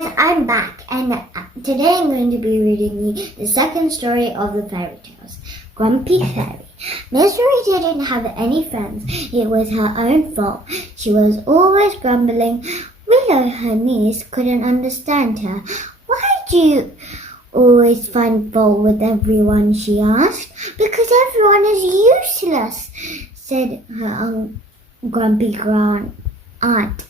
I'm back, and today I'm going to be reading you the second story of the fairy tales, Grumpy Fairy. Misery didn't have any friends. It was her own fault. She was always grumbling. Willow, her niece, couldn't understand her. Why do you always find fault with everyone? She asked. Because everyone is useless, said her grumpy aunt.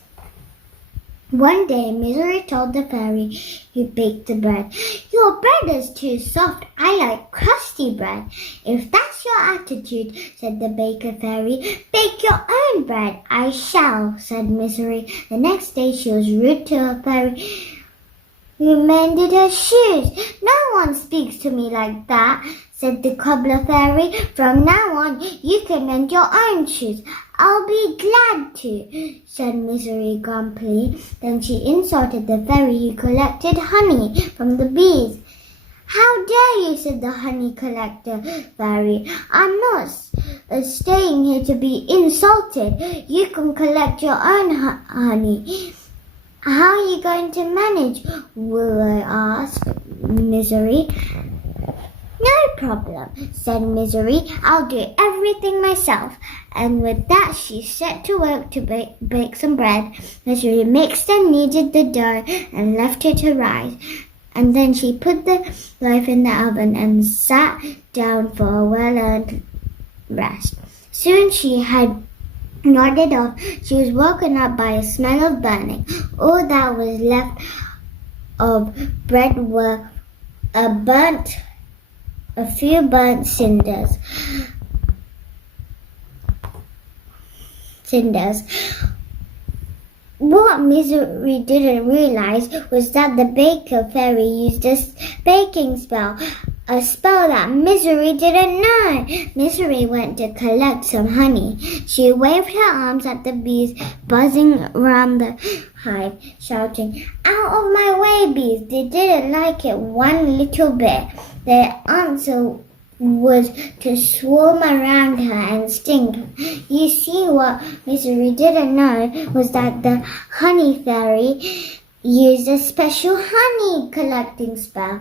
One day, Misery told the fairy who baked the bread, "Your bread is too soft. I like crusty bread." "If that's your attitude," said the baker fairy, "bake your own bread." "I shall," said Misery. The next day she was rude to a fairy who mended her shoes. "No one speaks to me like that," said the cobbler fairy. "From now on, you can mend your own shoes." "I'll be glad to," said Misery grumpily. Then she insulted the fairy who collected honey from the bees. "How dare you," said the honey collector fairy. "I'm not staying here to be insulted. You can collect your own honey." "How are you going to manage?" Willow asked Misery. "No problem," said Misery. "I'll do everything myself." And with that, she set to work to bake some bread. Misery mixed and kneaded the dough and left it to rise. And then she put the loaf in the oven and sat down for a well-earned rest. Soon she had nodded off. She was woken up by a smell of burning. All that was left of bread were a few burnt cinders. What Misery didn't realize was that the baker fairy used a baking spell, a spell that Misery didn't know. Misery went to collect some honey. She waved her arms at the bees buzzing around the hive, shouting, "Out of my way, bees!" They didn't like it one little bit. Their answer was to swarm around her and sting her. You see, what Misery didn't know was that the honey fairy used a special honey collecting spell.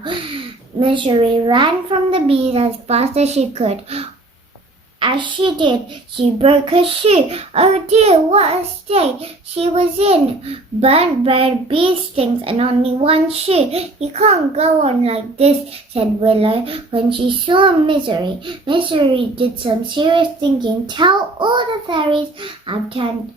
Misery ran from the bees as fast as she could. As she did, she broke her shoe. Oh dear, what a state she was in! Burnt bread, bee stings, and only one shoe. "You can't go on like this," said Willow when she saw Misery. Misery did some serious thinking. "Tell all the fairies I've turned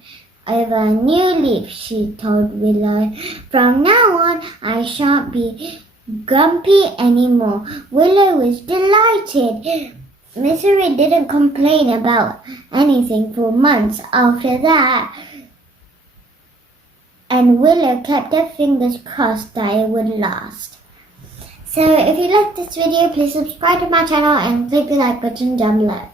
over a new leaf," she told Willow. "From now on, I shan't be grumpy anymore." Willow was delighted. Misery didn't complain about anything for months after that, and Willow kept her fingers crossed that it would last. So if you like this video, please subscribe to my channel and click the like button down below.